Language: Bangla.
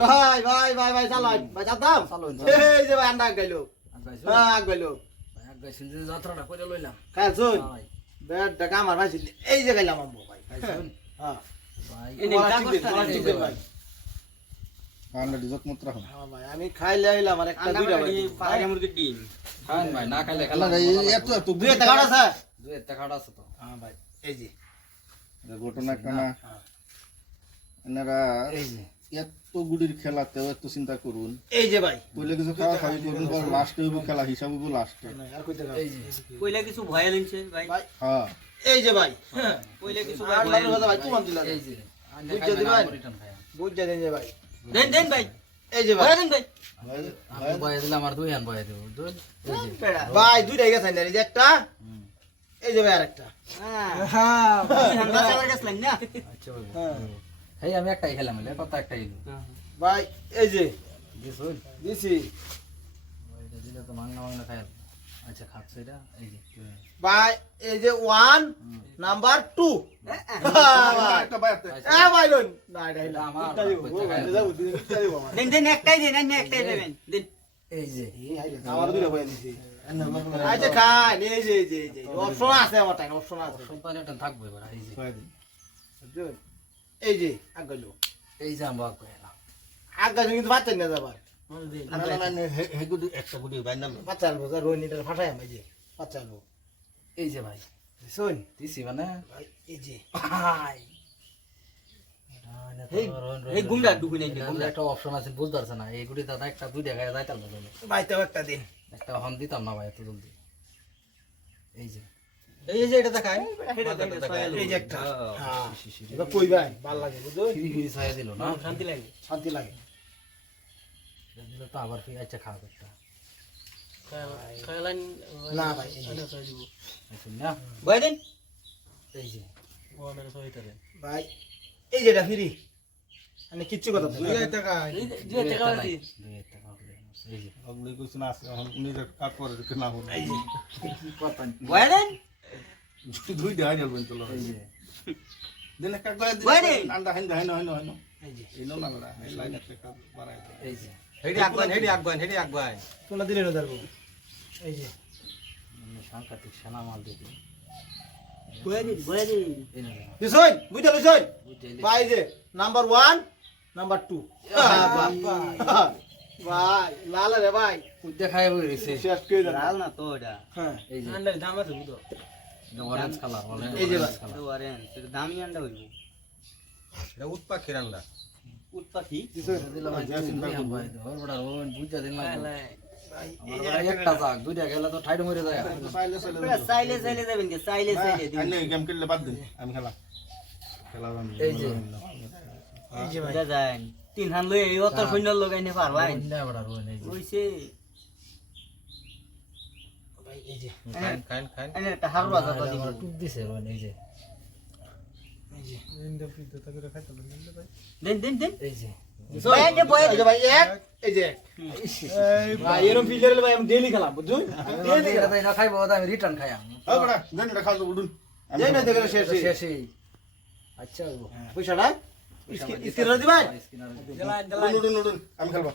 ভাই ভাই ভাই ভাই চালাই ভাই চালান, এই যে ভাই আন্ডা গাইলো হ্যাঁ গাইলো যাত্রাটা করে লইলাম। খাই শুন। বেড টাকা আমার ভাই এই যে গাইলাম আম্মু ভাই? হ্যাঁ। ভাই এই বলা কাগজটা ঠিক বলা দিয়ে ঠিক দেবো। ভাই। কান্না ডিজত মাত্র হন হ্যাঁ ভাই আমি খাইলে আইলাম আর একটা দুইটা ভাই মুরগির ডিম। খান ভাই না খাইলে আল্লাহ এত এত দুই টাকা আছে? দুই একটা খাওয়া আছে তো। হ্যাঁ ভাই। এই যে। ঘটনা কানা। এনারা এই যে। এত গুড়ির খেলাতেও এত চিন্তা করুন। এই যে ভাই। পইলে কিছু খাওয়া খাবি করুন পর লাস্টে হইব খেলা হিসাব হইব লাস্টে আর কইতে এই যে। কইলা কিছু ভয় লিনছে ভাই? ভাই। হ্যাঁ। এই যে ভাই কইলা কিছু আর ভয় লালু ভাই কোন দিলা? এই যে? রিটার্ন খাই বুঝতে দেন যে ভাই। দেন দেন ভাই। এই যে ভাই। দেন ভাই। আমি বয়ে দিলাম আর দুই আন বয়ে দেব। ভাই দুইটাই গেছে না এই যে একটা। এই যে ভাই আরেকটা। হ্যাঁ। গেছলেন না? আচ্ছা বাবু হ্যাঁ। এই আমি একটাই খেলাম এলে কত একটাই দিল ভাই এই যে দিছুন দিছি এটা দিলে তো মাংনা মাংনা খাই আচ্ছা খাচ্ছে এটা এই যে ভাই এই যে ওয়ান নাম্বার টু দেন দেন একটাই দেন একটাই দেবেন দেন এই যে আমার দুইটা বই দিছি আচ্ছা খাই এই যে এই যে অপশন আছে আমার টাইম অপশন আছে থাকবে এবার এই যে বুঝছেন? এই যে আগালো। এই যে আমরা কইলাম আগালো কিন্তু বাচ্চা নিয়ে যাবার। একটা গুড়ি বাইনাম বাচ্চা আনব যা রোহিণীটার ফাটাই আমি যে বাচ্চা আনব এই যে ভাই শোন। দিছি মানে। এই যে। এই এই গুমরা ঢুকুই নাই গুমরা। একটা অপশন আছে বুঝতে পারছে না। এইগুলি দাদা একটা দুই যাইতাম না ভাই তো একটা দিন। একটা হন দিতাম না ভাই এত জলদি। এই যে। এই যে এটা দেখায় এটা এই যে একটা। হ্যাঁ। এবার কই ভাই? ভালো লাগে বুঝছ? ফিরি ফিরি ছায়া দিল না? শান্তি লাগে। শান্তি লাগে। এটা দিলে তো আবার ফিরে আচ্ছা খাওয়া খাইলেন না ভাই। বুঝছেন না? ভয় দেন। এই যে। ভাই এই যেটা ফিরি। মানে কিচ্ছু কথা দুই টাকা। দুই একটা নাই। দুই কিছু না আছে এখন নিজের কাট করে না হল দেন। দুই দেয়া যাবেন তো এই যে। দিলে বাইরে। আন্ডা হেন হেন হেন হেন। এই না না এই লাইন একটা কাট বাড়াই এই যে। হেডি আকবান হেডি আকবান হেডি আকবান তোলা দিলে না ধরবো। এই যে। মানে সাংঘাতিক সেনা মাল নাম্বার ওয়ান নাম্বার টু। ভাই লাল রে ভাই। রয়েছে শেষ করে লাল না তো এটা হ্যাঁ। এই যে। আন্ডার দাম আছে অরেঞ্জ কালার এই যে অরেঞ্জ এটা দামি আন্ডা হইব। এটা উৎপাখির আন্ডা একটা যাক দুইটা তো ঠাইড মরে যায়। সাইলে সাইলে যাবেন কে সাইলে সাইলে গেম খেললে বাদ দিন আমি খেলা। খেলা এই যে। এই যে ভাই। তিন হান লই এই অত সৈন্য লগাইনে পারলাই না বড় রোন এই যে খাইন খাইন খাইন এনে একটা হারু আছে তো দিব টুক দিছে রোন এই যে। এই যে। দেন দেন দেন। এই যে। ভাই এটা বয় এই যে ভাই এই যে এক। ভাই এরকম ফিল্ডার ভাই আমি আচ্ছা উডুন আমি খেলবা।